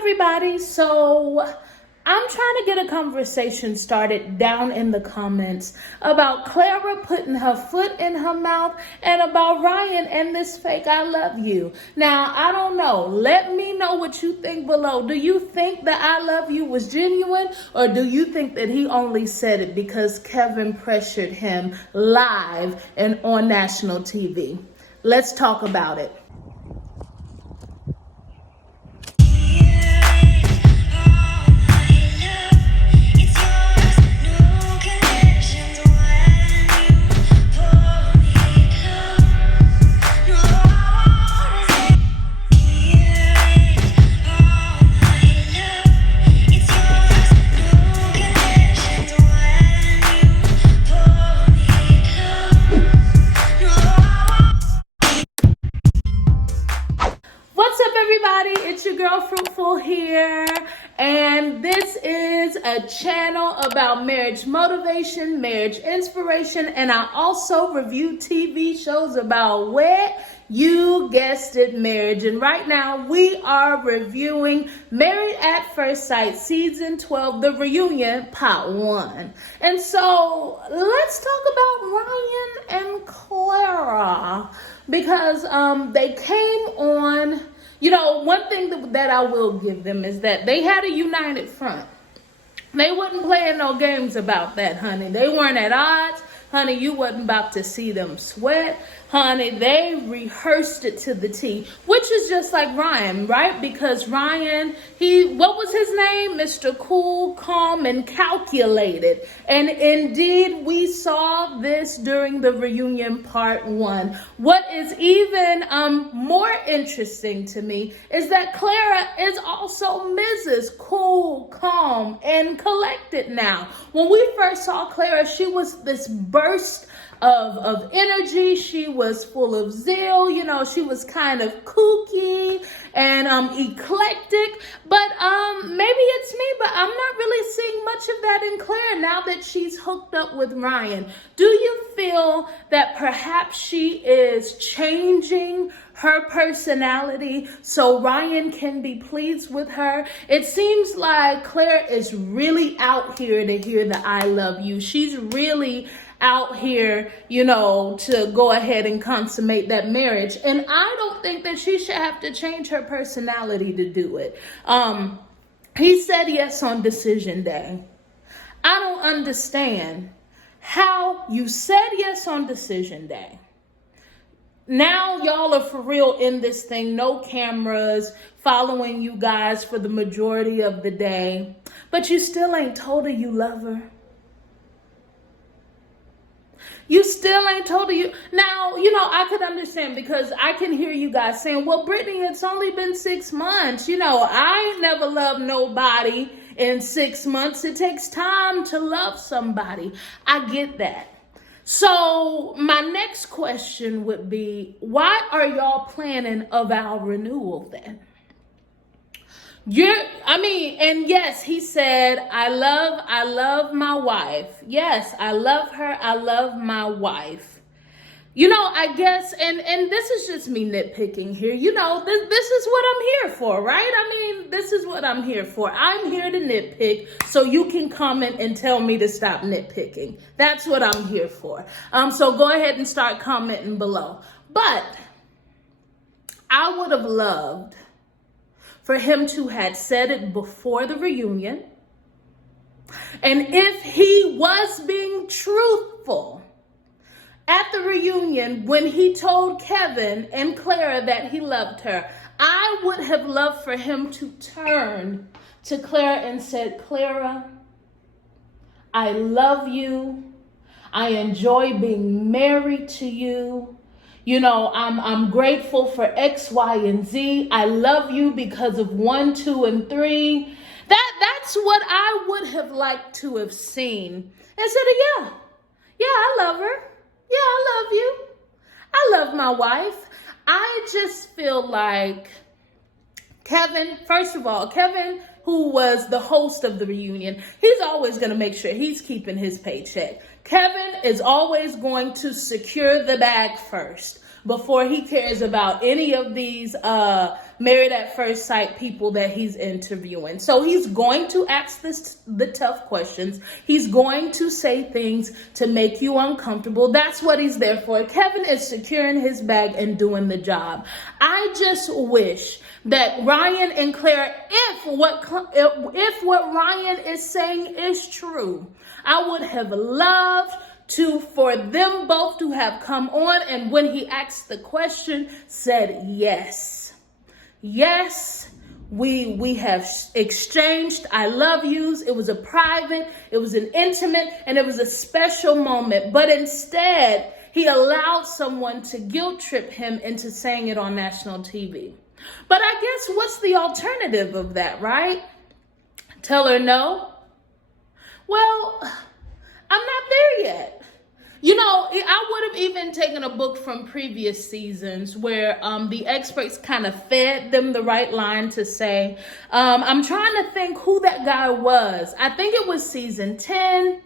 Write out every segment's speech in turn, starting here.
everybody? So I'm trying to get a conversation started down in the comments about Clara putting her foot in her mouth and about Ryan and this fake I love you. Now, I don't know. Let me know what you think below. Do you think that I love you was genuine, or do you think that he only said it because Kevin pressured him live and on national TV? Let's talk about it. It's your girl Fruitful here, and this is a channel about marriage motivation, marriage inspiration, and I also review TV shows about you guessed it, marriage. And right now we are reviewing Married at First Sight Season 12, The Reunion, Part 1. And so let's talk about Ryan and Clara, because they came on. You know, one thing that I will give them is that they had a united front. They wasn't playing no games about that, honey. They weren't at odds. Honey, you wasn't about to see them sweat. Honey, they rehearsed it to the T, which is just like Ryan, right? Because Ryan, what was his name? Mr. Cool, Calm, and Calculated. And indeed, we saw this during the reunion part 1. What is even more interesting to me is that Clara is also Mrs. Cool, Calm, and Collected now. When we first saw Clara, she was this burst of energy. She was full of zeal. You know, she was kind of kooky and eclectic. But maybe it's me, but I'm not really seeing much of that in Clara now that she's hooked up with Ryan. Do you feel that perhaps she is changing her personality so Ryan can be pleased with her? It seems like Claire is really out here to hear the I love you. She's really out here, you know, to go ahead and consummate that marriage. And I don't think that she should have to change her personality to do it. He said yes on decision day. I don't understand how you said yes on decision day. Now y'all are for real in this thing. No cameras following you guys for the majority of the day. But you still ain't told her you love her. You still ain't told her you. Now, you know, I could understand, because I can hear you guys saying, well, Brittany, it's only been 6 months. You know, I ain't never loved nobody in 6 months. It takes time to love somebody. I get that. So my next question would be, why are y'all planning a vow renewal then? And yes, he said, I love my wife. Yes, I love her. I love my wife. You know, I guess, and this is just me nitpicking here. You know, this is what I'm here for, right? I mean, this is what I'm here for. I'm here to nitpick so you can comment and tell me to stop nitpicking. That's what I'm here for. So go ahead and start commenting below. But I would have loved for him to had said it before the reunion. And if he was being truthful at the reunion when he told Kevin and Clara that he loved her, I would have loved for him to turn to Clara and said, Clara, I love you. I enjoy being married to you. You know, I'm grateful for X, Y, and Z. I love you because of 1, 2, and 3. That's what I would have liked to have seen. Instead of, yeah, I love her. Yeah, I love you. I love my wife. I just feel like Kevin, first of all, Kevin, who was the host of the reunion, he's always going to make sure he's keeping his paycheck. Kevin is always going to secure the bag first before he cares about any of these Married at First Sight people that he's interviewing. So he's going to ask the tough questions. He's going to say things to make you uncomfortable. That's what he's there for. Kevin is securing his bag and doing the job. I just wish that Ryan and Clara, if what Ryan is saying is true, I would have loved for them both to have come on, and when he asked the question, said yes. Yes, we have exchanged I love yous. It was a private, it was an intimate, and it was a special moment. But instead, he allowed someone to guilt trip him into saying it on national TV. But I guess what's the alternative of that, right? Tell her no? Well, I'm not there yet. You know, I would have even taken a book from previous seasons where the experts kind of fed them the right line to say. I'm trying to think who that guy was. I think it was season 10.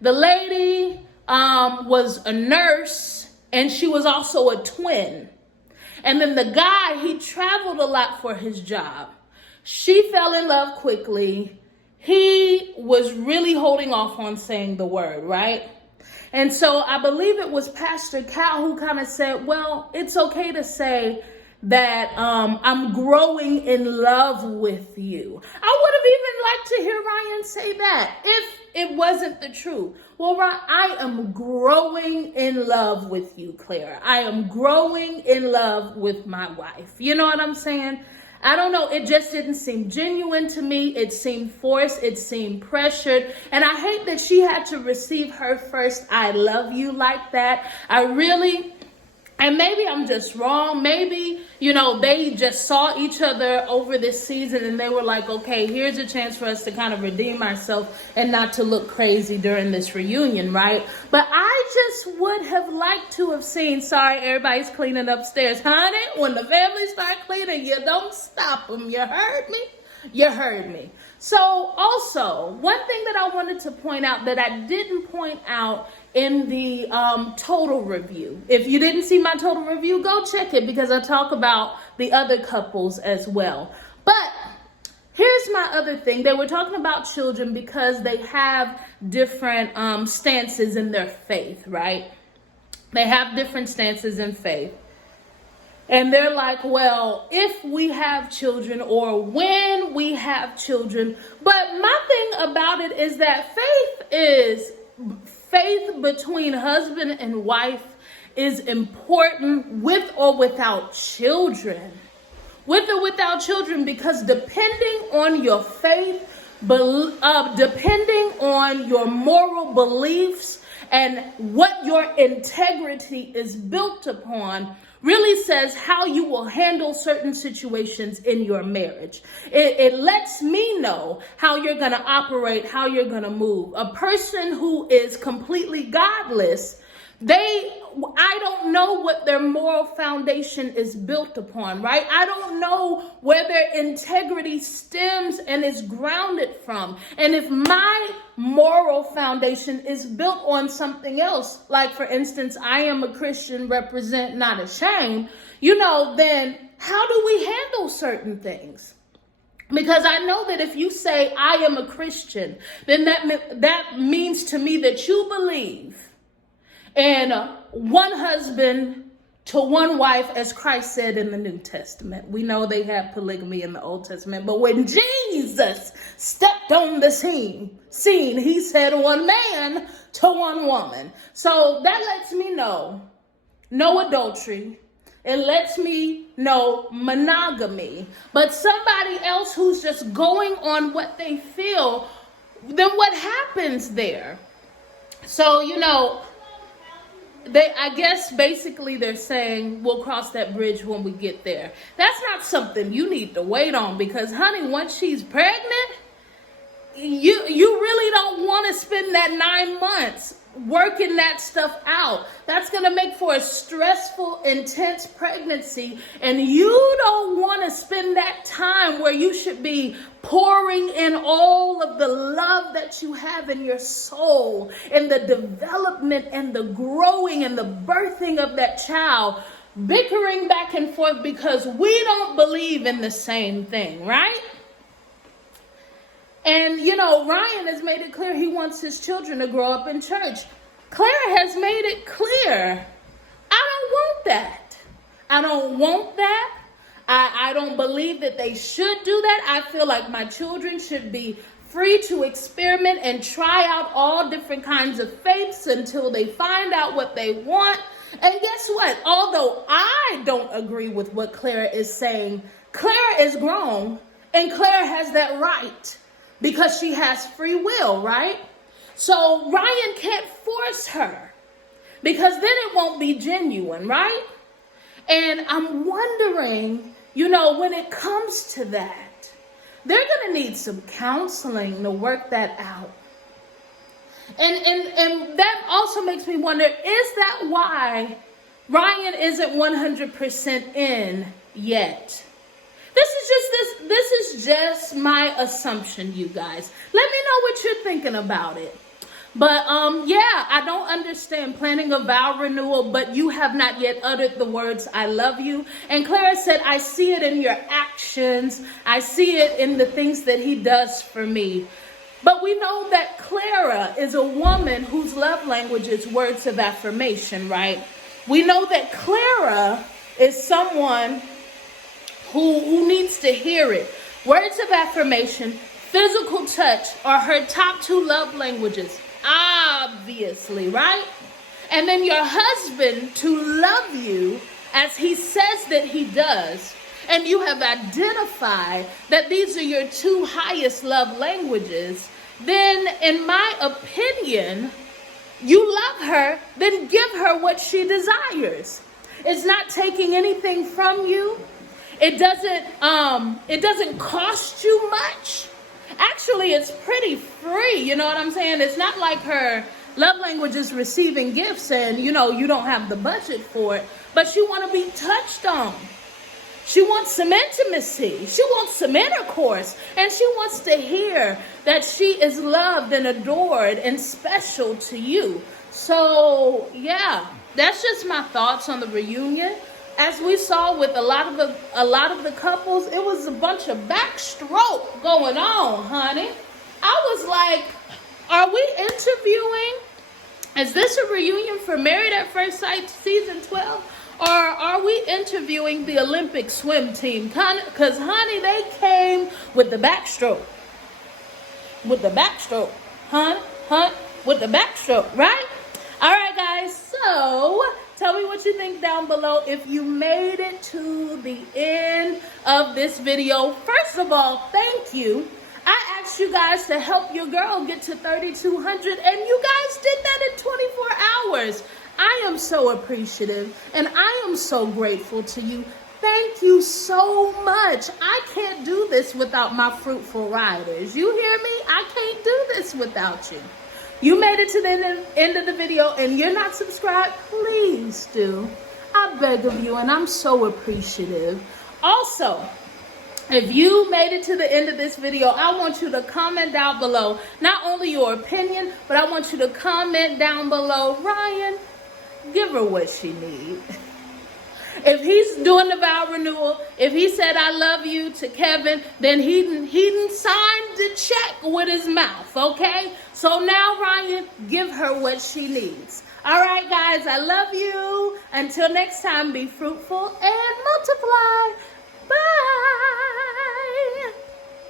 The lady was a nurse, and she was also a twin. And then the guy, he traveled a lot for his job. She fell in love quickly. He was really holding off on saying the word, right? And so I believe it was Pastor Cal who kind of said, well, it's okay to say that I'm growing in love with you. I would have even liked to hear Ryan say that if it wasn't the truth. Well, Ryan, I am growing in love with you, Clara. I am growing in love with my wife. You know what I'm saying? I don't know. It just didn't seem genuine to me. It seemed forced. It seemed pressured. And I hate that she had to receive her first I love you like that. And maybe I'm just wrong. Maybe, they just saw each other over this season and they were like, okay, here's a chance for us to kind of redeem ourselves and not to look crazy during this reunion, right? But I just would have liked to have seen, sorry, everybody's cleaning upstairs. Honey, when the family start cleaning, you don't stop them. You heard me? You heard me. So also, one thing that I wanted to point out that I didn't point out in the total review. If you didn't see my total review, go check it because I talk about the other couples as well. But here's my other thing. They were talking about children because they have different stances in their faith, right? They have different stances in faith. And they're like, well, if we have children or when we have children. But my thing about it is that faith between husband and wife is important with or without children. With or without children, because depending on your faith, depending on your moral beliefs and what your integrity is built upon, really says how you will handle certain situations in your marriage. It lets me know how you're going to operate, how you're going to move. A person who is completely godless, I don't know what their moral foundation is built upon, right? I don't know where their integrity stems and is grounded from. And if my moral foundation is built on something else, like for instance, I am a Christian, represent, not ashamed, then how do we handle certain things? Because I know that if you say I am a Christian, then that means to me that you believe and one husband to one wife, as Christ said in the New Testament. We know they had polygamy in the Old Testament, but when Jesus stepped on the scene, he said one man to one woman. So that lets me know no adultery. It lets me know monogamy. But somebody else who's just going on what they feel, then what happens there? So, I guess basically they're saying we'll cross that bridge when we get there. That's not something you need to wait on because, honey, once she's pregnant, you really don't want to spend that 9 months working that stuff out. That's going to make for a stressful, intense pregnancy. And you don't want to spend that time where you should be pouring in all of the love that you have in your soul and the development and the growing and the birthing of that child. bickering back and forth because we don't believe in the same thing, right? And, Ryan has made it clear he wants his children to grow up in church. Clara has made it clear, I don't want that. I don't want that. I don't believe that they should do that. I feel like my children should be free to experiment and try out all different kinds of faiths until they find out what they want. And guess what? Although I don't agree with what Clara is saying, Clara is grown and Clara has that right because she has free will, right? So Ryan can't force her because then it won't be genuine, right? And I'm wondering, when it comes to that, they're going to need some counseling to work that out. And that also makes me wonder, is that why Ryan isn't 100% in yet? This is just my assumption, you guys. Let me know what you're thinking about it. But I don't understand planning a vow renewal, but you have not yet uttered the words, I love you. And Clara said, I see it in your actions. I see it in the things that he does for me. But we know that Clara is a woman whose love language is words of affirmation, right? We know that Clara is someone who needs to hear it. Words of affirmation, physical touch are her top 2 love languages. Obviously, right? And then your husband to love you as he says that he does. And you have identified that these are your 2 highest love languages. Then, in my opinion, you love her, then give her what she desires. It's not taking anything from you. It doesn't cost you much. Actually, it's pretty free. You know what I'm saying? It's not like her love language is receiving gifts and, you don't have the budget for it. But you want to be touched on. She wants some intimacy. She wants some intercourse. And she wants to hear that she is loved and adored and special to you. So, that's just my thoughts on the reunion. As we saw with a lot of the couples, it was a bunch of backstroke going on, honey. I was like, are we interviewing? Is this a reunion for Married at First Sight season 12? Or are we interviewing the Olympic swim team? Because, honey, they came with the backstroke. With the backstroke. With the backstroke, right? All right, guys. So, tell me what you think down below if you made it to the end of this video. First of all, thank you. I asked you guys to help your girl get to 3,200, and you guys did that in 24 hours. I am so appreciative, and I am so grateful to you. Thank you so much. I can't do this without my Fruitful riders. You hear me? I can't do this without you. You made it to the end of the video and you're not subscribed, please do. I beg of you, and I'm so appreciative. Also, if you made it to the end of this video, I want you to comment down below, not only your opinion, but I want you to comment down below, Ryan, give her what she needs. If he's doing the vow renewal, if he said I love you to Kevin, then he signed the check with his mouth, okay? So now, Ryan, give her what she needs. All right, guys, I love you. Until next time, be fruitful and multiply. Bye.